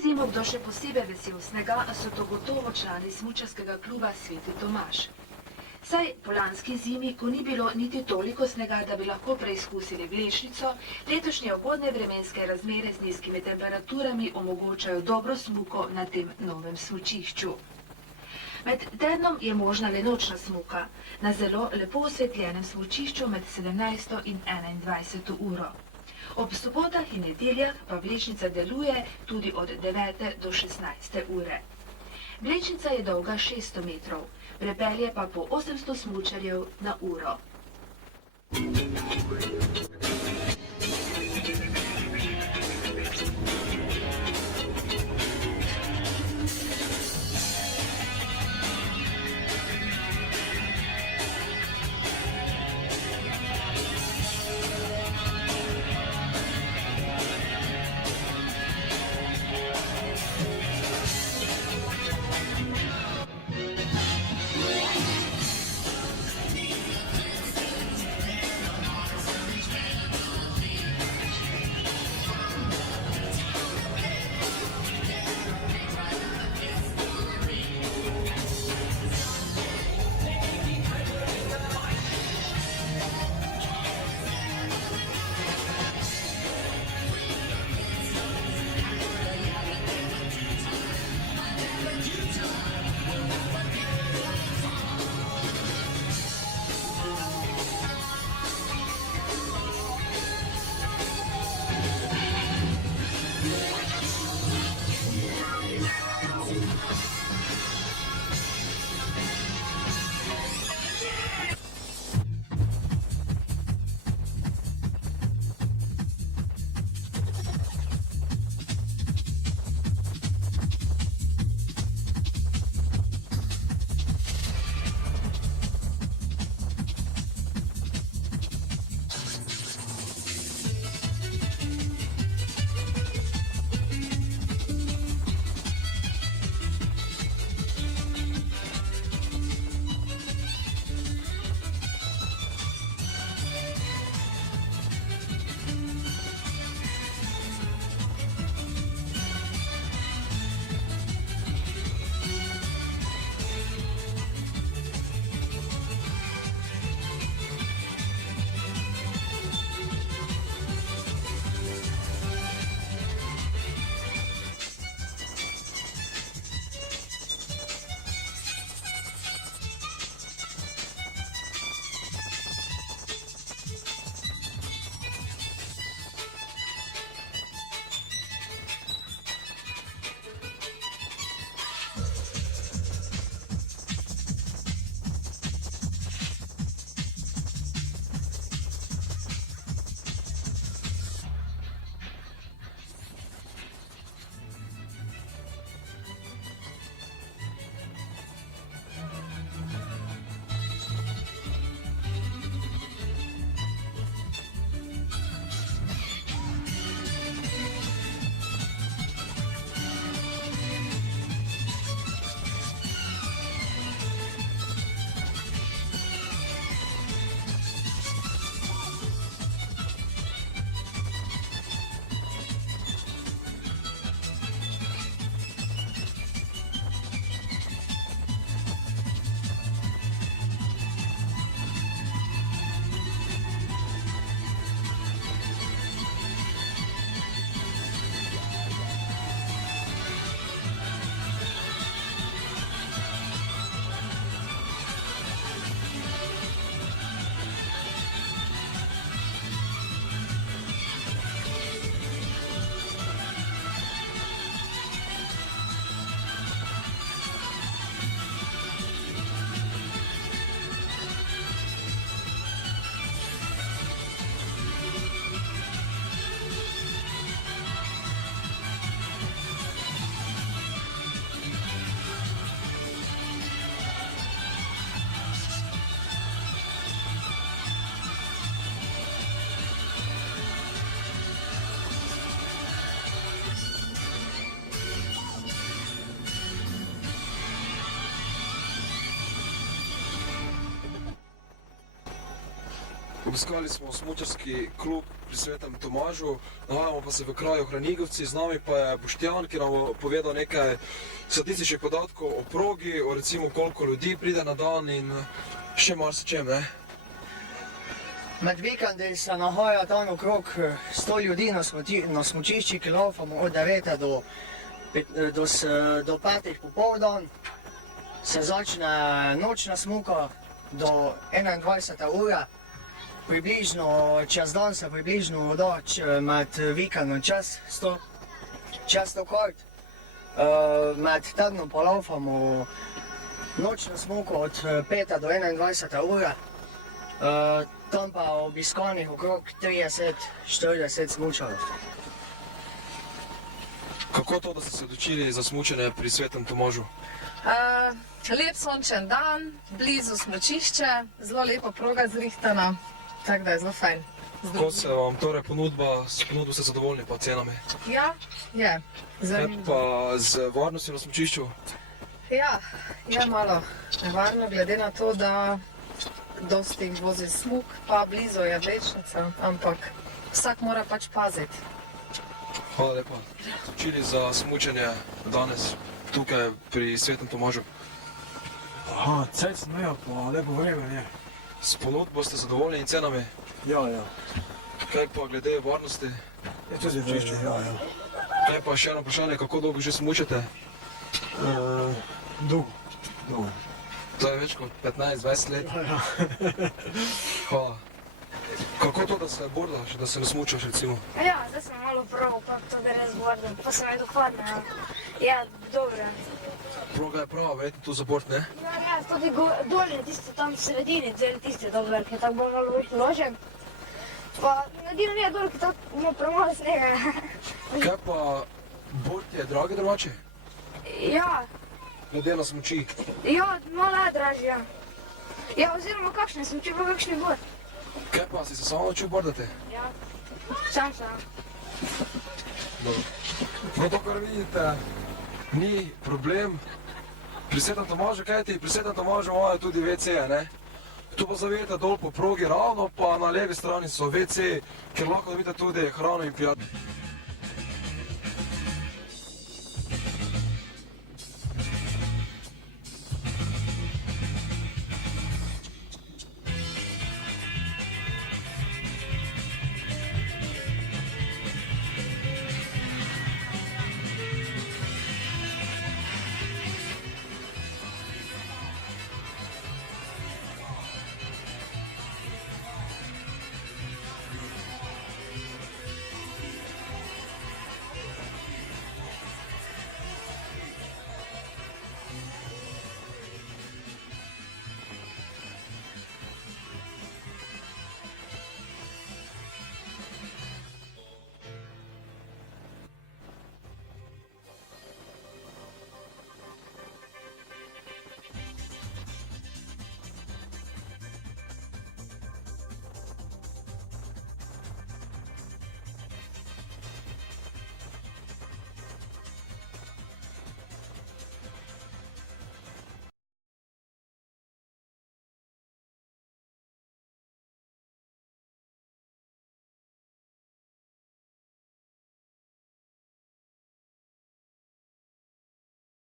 zimo kdo še posebej vesel snega, so to gotovo člani smučarskega kluba Sveti Tomaž. Saj po lanski zimi, ko ni bilo niti toliko snega, da bi lahko preizkusili vlečnico, letošnje ugodne vremenske razmere z nizkimi temperaturami omogočajo dobro smuko na tem novem smučišču. Med tednom je možna le nočna smuka, na zelo lepo osvetljenem smučišču med 17. in 21. uro. Ob sobotah in nedeljah pa vlečnica deluje tudi od 9. do 16. ure. Vlečnica je dolga 600 metrov, prepelje pa po 800 smučarjev na uro. Obiskali smo smučarski klub pri Svetem Tomažu, nahajamo pa se v kraju Hranigovci, z nami pa je Boštjan, ki nam bo povedal nekaj statističnih podatkov o progi, o recimo koliko ljudi pride na dan in še marsičem, ne? Med vikendi se nahaja tam okrog 100 ljudi na smučišči, ki laufamo od 9 do 5 popoldan. Se začne nočna smuka do 21. ure. Približno čez dan se približno da med vikendom čez 100 kart. Med tednom pa laufamo nočno smuko od 5 do 21. ure. Tam pa obiskanih okrog 30-40 smučarjev. Kako to, da ste se odločili za smučanje pri Svetem Tomažu? Lep sončen dan, blizu smučišče, zelo lepa proga zrihtana, tako da je zelo fajn. Kako se vam torej ponudbo ste zadovoljni pa cenami? Ja, je. Kaj pa z varnostjo na smučišču? Ja, je malo nevarno, glede na to, da dosti vozi smuk, pa blizu je vlečnica, ampak vsak mora pač paziti. Hvala lepa. Odločili za smučanje danes tukaj pri Svetem Tomažu. Aha, cel sem imel, pa lepo vreme je. S ponudbo ste zadovoljni in cenami? Ja, ja. Kaj pa glede varnosti? Je tudi vreme, ja, ja. Kaj pa še eno vprašanje, kako dolgo že smučate? Dolgo. To je več kot 15-20 let. Ja, ja. Hvala. Kako to, da se bordaš, da se ne smučaš recimo? Ja, zdaj sem malo prav, pa to da res bordam, pa sem je dohvatna. Ja, dobro. Proga je prava, verjetno tu za bord, ne? Ja, tudi dolje, tiste tam v sredini, tiste dober, ki je tako bolj malo več ložen. Pa nadino nije dol, ki tako ima premalo snega. Kaj pa bord je dragi drugače? Ja, Glede na smuči. ja, malo je dražji, ja. Ja, oziroma kakšne smuči, pa kakšni bord. Kaj pa, si se samo naučil bordati? Ja, sam. No, to, kar vidite, ni problem. Pri Svetem Tomažu, kaj ti? Pri Svetem Tomažu imajo tudi WC-je, ne? Tu pa zavedete dol po progi ravno, pa na levi strani so WC, kjer lahko dobite tudi hrano in pijačo.